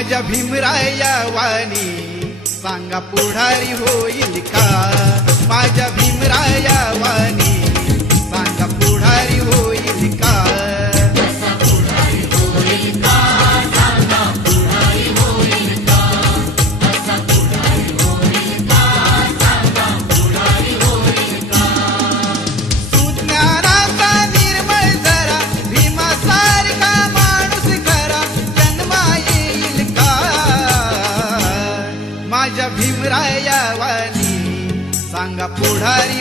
माझ्या भीमराया वाणी सांगा पुढारी होईल का? माझ्या भीमराया वाणी सांगा पुढारी होईल का? सुज्ञानाचा निर्मळ जरा भीमासारखा माणूस खरा जन्मा येईल का? माझ्या भीमराया वाणी सांगा पुढारी